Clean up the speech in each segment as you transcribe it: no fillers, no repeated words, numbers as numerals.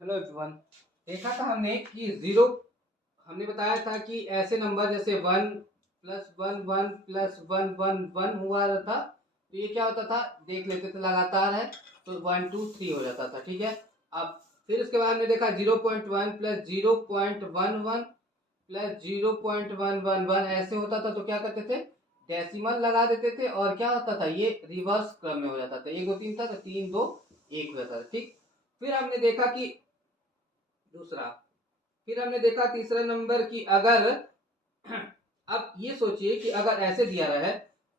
Hello everyone. देखा था हमने कि जीरो, हमने बताया था कि ऐसे नंबर जैसे 1+1 1+1 1 1 हुआ था, तो ये क्या होता था, देख लेते थे लगातार है तो 1 2 3 हो जाता था। ठीक है। अब फिर उसके बाद हमने देखा 0.1 + 0.11 + 0.111 ऐसे होता था, तो क्या करते थे, डेसिमल लगा देते थे और क्या होता था, ये रिवर्स क्रम में हो जाता था। 1 2 3 था तो 3 2 1 हो जाता था। ठीक। फिर हमने देखा कि दूसरा, फिर हमने देखा तीसरा नंबर की अगर अब ये सोचिए कि अगर ऐसे दिया रहा है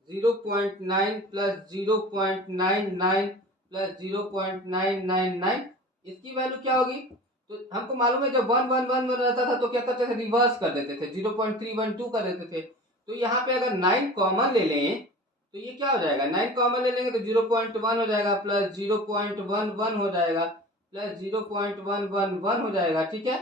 0.9 + 0.99 + 0.999, इसकी वैल्यू क्या होगी। तो हमको मालूम है जब 1 1 1 1 रहता था तो क्या करते थे, रिवर्स कर देते थे, 0.312 कर देते थे। तो यहाँ पे अगर 9 कॉमन ले लें तो ये क्या हो जाएगा, 9 कॉमन ले लेंगे तो 0.1 हो जाएगा, प्लस 0.11 हो जाएगा, प्लस 0.111 हो जाएगा। ठीक है।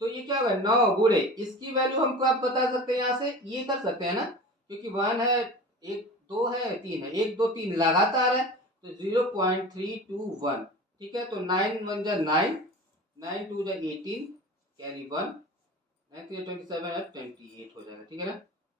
तो ये क्या होगा, 9 गुणे इसकी वैल्यू हमको आप बता सकते हैं, यहाँ से ये कर सकते हैं ना, क्योंकि 1 है, 1 2 है, 3 है, 1 2 3 लगातार है, तो 0.321। ठीक है। तो 9 1 जा 9, 9 2 जा 18, कैरी 1, 9 3 27 है, 28 हो जाएगा। ठीक है ना।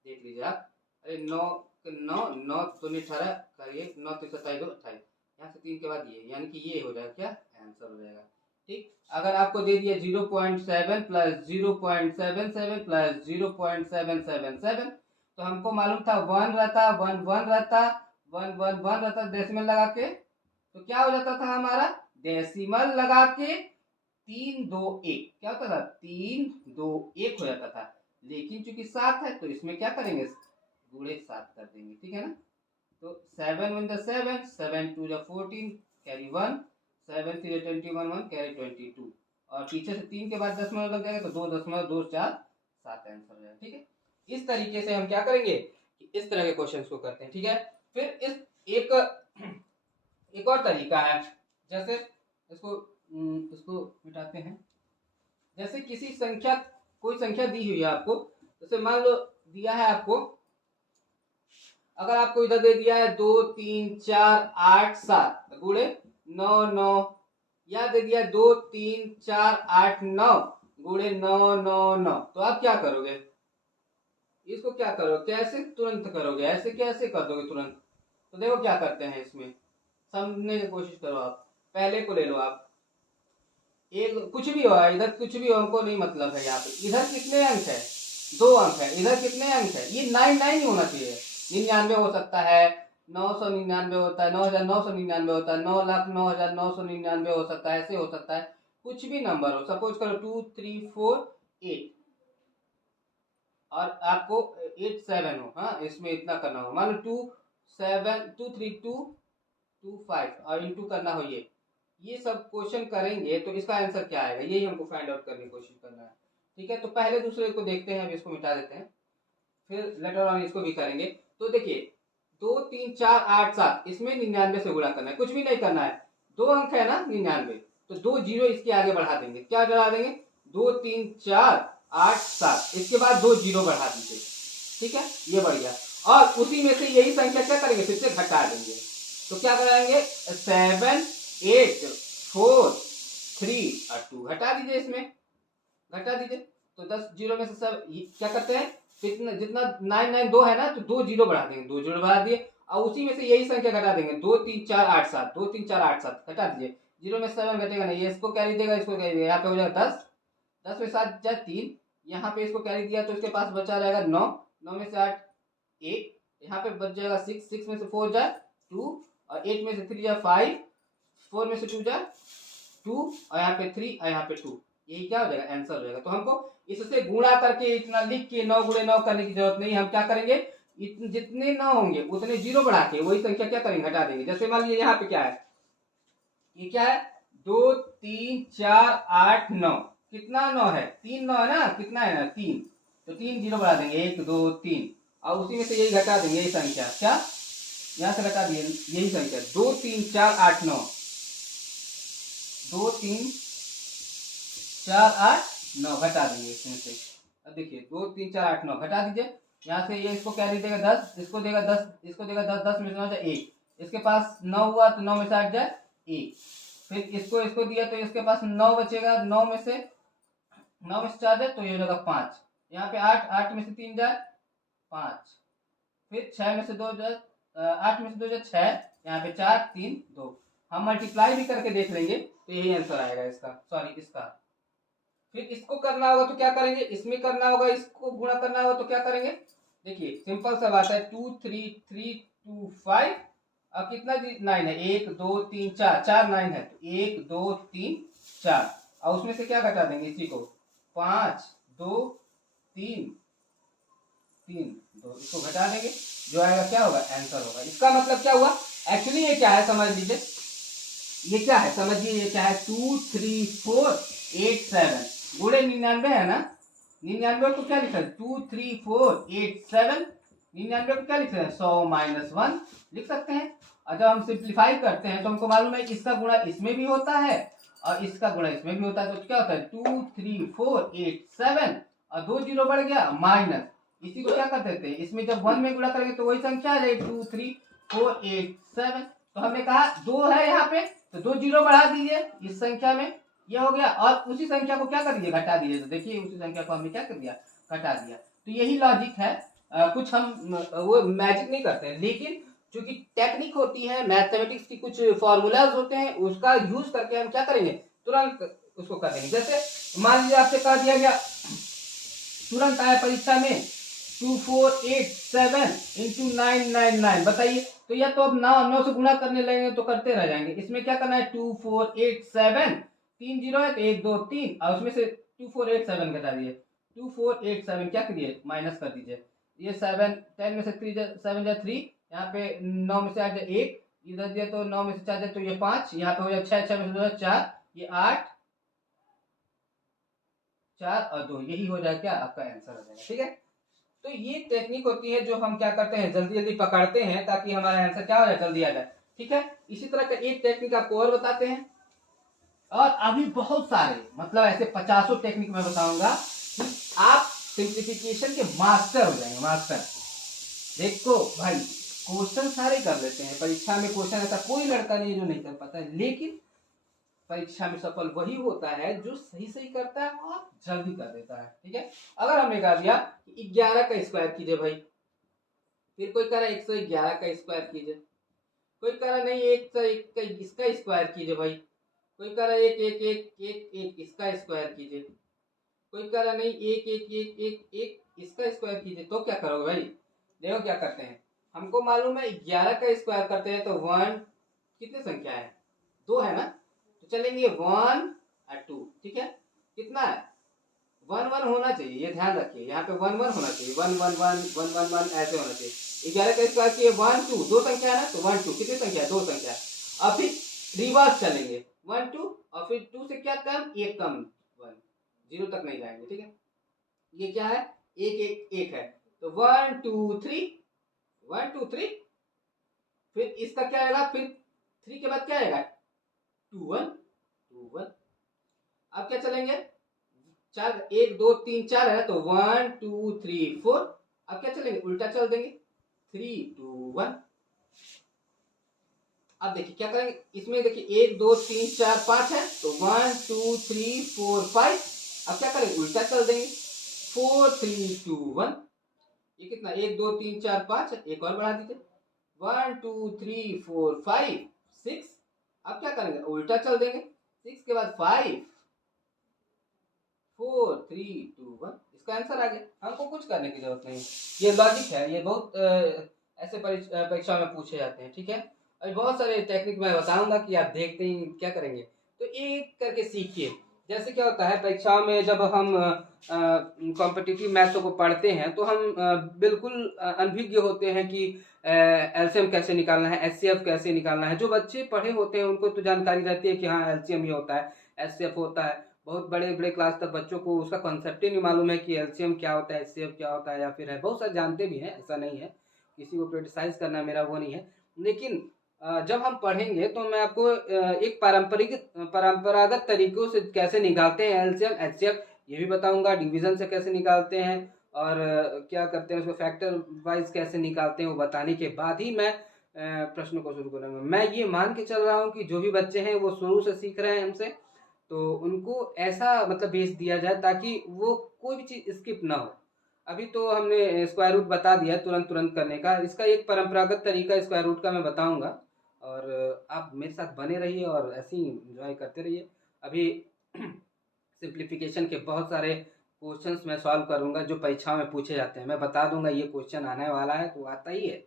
देख लीजिए आप। अरे 9 9 9 तो 18 करिए, 9 3 27 दो 28, यहाँ से 3 के बाद ये, यानी कि ये हो जाएगा, क्या आंसर हो जाएगा। ठीक। अगर आपको दे दिया 0.7 + 0.77 + 0.777, तो हमको मालूम था 1 रहता, 1 1 रहता, 1 1 1 रहता डेसिमल लगा के, तो क्या हो जाता था हमारा, डेसिमल लगा के 3 2 1 क्या होता था, 3 2 1 हो जाता था। लेकिन चूंकि 7 है तो इसमें क्या करेंगे, गुणे 7 कर देंगे। ठीक है ना। तो 7 1 7, 7 2 14, कैरी 1, 7 3 21 1, कैरी 22, और पीछे से 3 के बाद दशमलव लग जाएगा तो 2.24 आंसर हो जाएगा। ठीक है। इस तरीके से हम क्या करेंगे, इस तरह के क्वेश्चंस को करते हैं। ठीक है। फिर इस एक और तरीका है, जैसे इसको मिटाते हैं। जैसे किसी संख्या, कोई संख्या दी हुई है आपको, जैसे मान लो दिया है आपको, अगर आपको इधर दे दिया है 2 3 4 8 7 गुणे 9 9, या दे दिया 2 3 4 8 9 गुणे 9 9 9, तो आप क्या करोगे, इसको क्या करोगे, कैसे तुरंत करोगे, ऐसे कैसे कर दोगे तुरंत। तो देखो क्या करते हैं, इसमें समझने की कोशिश करो आप। पहले को ले लो आप, एक कुछ भी हो, इधर कुछ भी हो, हमको नहीं मतलब है। यहाँ पे इधर कितने अंक है, 2 अंक है, इधर कितने अंक है, ये 99 ही होना चाहिए। 99 हो सकता है, 999 होता है, 9999 होता है, 9,09,999 हो सकता है, ऐसे हो सकता है, कुछ भी नंबर हो। सपोज करो 2 3 4 8, और आपको 8 7 हो, हाँ इसमें इतना करना हो, मान लो 2 7 2 3 2 2 5 और इंटू करना हो ये सब क्वेश्चन करेंगे तो इसका आंसर क्या आएगा, यही हमको फाइंड आउट करने की कोशिश करना है। ठीक है। तो पहले दूसरे को देखते हैं, अब इसको मिटा देते हैं, फिर लेटर ऑन इसको भी करेंगे। तो देखिए 2 3 4 8 7, इसमें 99 से गुणा करना है, कुछ भी नहीं करना है, 2 अंक है ना 99, तो 2 जीरो इसके आगे बढ़ा देंगे, क्या बढ़ा देंगे, 2 3 4 8 7, इसके बाद 2 जीरो बढ़ा दीजिए। ठीक है, ये बढ़ गया। और उसी में से यही संख्या क्या करेंगे, फिर से घटा देंगे, तो क्या कराएंगे, 7 8 4 3 और 2 घटा दीजिए, इसमें घटा दीजिए। तो 10 जीरो में से सब क्या करते हैं, जितना जितना 992 है ना, तो 2 जीरो बढ़ा देंगे, 2 जीरो बढ़ा दिए, और उसी में से यही संख्या घटा देंगे, 2 3 4 8 7, 2 3 4 8 7 घटा दीजिए। जीरो में 7 घटेगा नहीं, ये इसको कैरी देगा, इसको कैरी देगा, यहाँ पे हो जाएगा 10, 10 में 7 जा 3, यहाँ पे इसको कैरी दिया तो इसके पास बचा रहेगा 9, 9 में से 8 8, यहाँ पे बच जाएगा 6, 6 में से 4 जा 2, और 8 में से 3 जा 5, 4 में से 2 जा 2, और यहाँ पे 3 और यहाँ पे 2, यही क्या हो जाएगा, आंसर हो जाएगा। तो हमको इससे गुणा करके इतना लिख के 9 गुणे 9 करने की जरूरत नहीं, हम क्या करेंगे, जितने 9 होंगे उतने जीरो बढ़ा के वही संख्या क्या करेंगे, घटा देंगे। जैसे मान लीजिए यहाँ पे क्या है, ये क्या है, 2 3 4 8 9, कितना 9 है, 3 9 है ना, कितना है ना 3, तो 3 जीरो बढ़ा देंगे, 1 2 3, और उसी में से यही घटा देंगे, यही संख्या क्या, यहाँ से घटा दिए यही संख्या 2 3 4 8 9, 2 3 4 8 9 घटा देंगे इसमें से। अब देखिए 2 3 4 8 9 घटा दीजिए, यहाँ से ये इसको कैरी देगा 10, इसको देगा 10, इसको देगा 10, 10 में से 9 जाए 1, इसके पास 9 हुआ तो 9 में से 8 जाए 1, फिर इसको दिया तो इसके पास 9 बचेगा, 9 में से 4 जाए तो ये हो जाएगा 5, यहाँ पे 8, 8 में से 3 जाए 5, फिर 6 में से 2 जाए 8 में से 2 जाए 6, यहाँ पे 4 3 2। हम मल्टीप्लाई भी करके देख लेंगे तो यही आंसर आएगा इसका, सॉरी इसका। फिर इसको करना होगा तो क्या करेंगे, इसमें करना होगा, इसको गुणा करना होगा तो क्या करेंगे, देखिए सिंपल सा बात है, 2 3 3 2 5 अब कितना 9 है, 1 2 3 4, 4 9 है तो 1 2 3 4, और उसमें से क्या घटा देंगे इसी को, 5 2 3 3 2, इसको घटा देंगे, जो आएगा क्या होगा, आंसर होगा। इसका मतलब क्या हुआ, एक्चुअली ये क्या है समझ लीजिए, ये क्या है समझिए, ये क्या है 2 3 4 8 7 गुणे 99 है ना, 99 को क्या लिखा है 2 3 4 8 7, 99 को क्या लिख रहे हैं 100 - 1 लिख सकते हैं। और जब हम सिंप्लीफाई करते हैं तो हमको मालूम है कि इसका गुणा इसमें भी होता है और इसका गुणा इसमें भी होता है, तो क्या होता है 2 3 4 8 7 और 2 जीरो बढ़ गया माइनस, इसी को क्या कर देते हैं, इसमें जब 1 में गुणा करेंगे तो वही संख्या आ जाएगी 2 3 4 8 7। तो हमने कहा 2 है यहाँ पे तो 2 जीरो बढ़ा दीजिए इस संख्या में, ये हो गया, और उसी संख्या को क्या कर दीजिए, घटा दीजिए, तो देखिए उसी संख्या को हमने क्या कर दिया, घटा दिया। तो यही लॉजिक है, कुछ हम वो मैजिक नहीं करते हैं, लेकिन चूंकि टेक्निक होती है, मैथमेटिक्स की कुछ फॉर्मूलाज होते हैं, उसका यूज करके हम क्या करेंगे, तुरंत उसको कर देंगे। जैसे मान लीजिए आपसे कह दिया गया, तुरंत आया परीक्षा में 2487 into 999, बताइए, तो या तो अब 9 से गुणा करने लगेंगे तो करते रह जाएंगे। इसमें क्या करना है 2487, 3 जीरो है तो 1 2 3 और उसमें से 2487 घटा दिए, 2487 क्या करिए माइनस कर दीजिए, ये 7 10 में से 3 7 जा 3, यहाँ पे 9 में से 8 जा 1, इधर दिया तो 9 में से 4 जाए तो ये 5, यहाँ पे हो जाए 6 6 में से 2 4, ये 8 4 और 2, यही हो जाए क्या आपका आंसर हो जाएगा। ठीक है, तो ये टेक्निक होती है जो हम क्या करते हैं, जल्दी जल्दी पकड़ते हैं ताकि हमारा आंसर क्या हो जाए, जल्दी आ जाए। ठीक है, इसी तरह का एक टेक्निक आपको और बताते हैं, और अभी बहुत सारे मतलब ऐसे 50 टेक्निक मैं बताऊंगा कि आप सिंप्लीफिकेशन के मास्टर हो जाएंगे, मास्टर। देखो भाई क्वेश्चन सारे कर लेते हैं परीक्षा में, क्वेश्चन ऐसा कोई लड़का नहीं जो नहीं कर पाता है, लेकिन परीक्षा में सफल वही होता है जो सही सही करता है और जल्दी कर देता है। ठीक है, अगर हमने कहा दिया 11 का स्क्वायर कीजिए भाई, फिर कोई कह रहा है 111 का स्क्वायर कीजिए, कोई कह रहा नहीं 101 का इसका स्क्वायर कीजिए भाई, कोई कह रहा है 1 1 1 1 1 इसका स्क्वायर कीजिए, कोई कह रहा नहीं 1 1 1 1 1 इसका स्क्वायर कीजिए, तो क्या करोगे भाई, देखो क्या करते हैं, हमको मालूम है 11 का स्क्वायर करते हैं तो 1 कितनी संख्या है, 2 है ना, तो चलेंगे 1 और 2, ठीक है, कितना है 1 1 होना चाहिए, ये ध्यान रखिए, यहाँ पे 1 1 होना चाहिए, 1 1 1 1 1 1 ऐसे होना चाहिए। 11 का स्क्वायर किए 1 2, 2 संख्या है ना, तो 1 2 कितनी संख्या है, 2 संख्या। अब फिर रिवर्स चलेंगे 1 2 और फिर 2 से क्या कम, एक कम 1, 0 तक नहीं जाएंगे। ठीक है, ये क्या है 1 1 1 है, तो 1 2 3 1 2 3, फिर इसका क्या आएगा, फिर 3 के बाद क्या आएगा 2 1 2 1। अब क्या चलेंगे 4 1 2 3 4 है तो 1 2 3 4, अब क्या चलेंगे उल्टा चल देंगे 3 2 1। अब देखिए क्या करेंगे, इसमें देखिए 1 2 3 4 5 है तो 1 2 3 4 5, अब क्या करेंगे उल्टा चल देंगे 4 3 2 1। ये कितना 1 2 3 4 5 है, एक और बढ़ा दीजिए 1 2 3 4 5 6, अब क्या करेंगे उल्टा चल देंगे 6 के बाद 5 4 3 2 1, इसका आंसर आ गया, हमको कुछ करने की जरूरत नहीं। ये लॉजिक है, ये बहुत ऐसे परीक्षा में पूछे जाते हैं। ठीक है, और बहुत सारे टेक्निक मैं बताऊंगा कि आप देखते ही क्या करेंगे, तो एक करके सीखिए। जैसे क्या होता है परीक्षाओं में जब हम कॉम्पिटिटिव मैथ्स को पढ़ते हैं तो हम बिल्कुल अनभिज्ञ होते हैं कि एलसीएम कैसे निकालना है, एचसीएफ कैसे निकालना है। जो बच्चे पढ़े होते हैं उनको तो जानकारी रहती है कि हाँ एलसीएम ही होता है, एचसीएफ होता है। बहुत बड़े बड़े क्लास तक बच्चों को उसका कॉन्सेप्ट ही नहीं मालूम है कि एलसीएम क्या होता है, एचसीएफ क्या होता है, या फिर है बहुत सारे जानते भी हैं, ऐसा नहीं है, किसी को क्रिटिसाइज करना मेरा वो नहीं है। लेकिन जब हम पढ़ेंगे तो मैं आपको एक परंपरागत तरीकों से कैसे निकालते हैं एलसीएम एचसीएफ ये भी बताऊंगा, डिवीजन से कैसे निकालते हैं और क्या करते हैं उसको फैक्टर वाइज कैसे निकालते हैं, वो बताने के बाद ही मैं प्रश्नों को शुरू करूँगा। मैं ये मान के चल रहा हूँ कि जो भी बच्चे हैं वो शुरू से सीख रहे हैं हमसे, तो उनको ऐसा मतलब बेस दिया जाए ताकि वो कोई भी चीज़ स्किप ना हो। अभी तो हमने स्क्वायर रूट बता दिया तुरंत तुरंत करने का, इसका एक परंपरागत तरीका स्क्वायर रूट का मैं बताऊंगा, और आप मेरे साथ बने रहिए और ऐसे ही इंजॉय करते रहिए। अभी सिंप्लीफिकेशन के बहुत सारे क्वेश्चंस मैं सॉल्व करूंगा जो परीक्षाओं में पूछे जाते हैं। मैं बता दूंगा ये क्वेश्चन आने वाला है, तो आता ही है,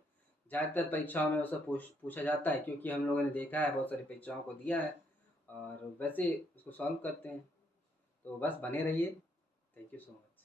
ज़्यादातर परीक्षाओं में उसे पूछा जाता है, क्योंकि हम लोगों ने देखा है बहुत सारी परीक्षाओं को दिया है और वैसे उसको सॉल्व करते हैं। तो बस बने रहिए। Thank you so much.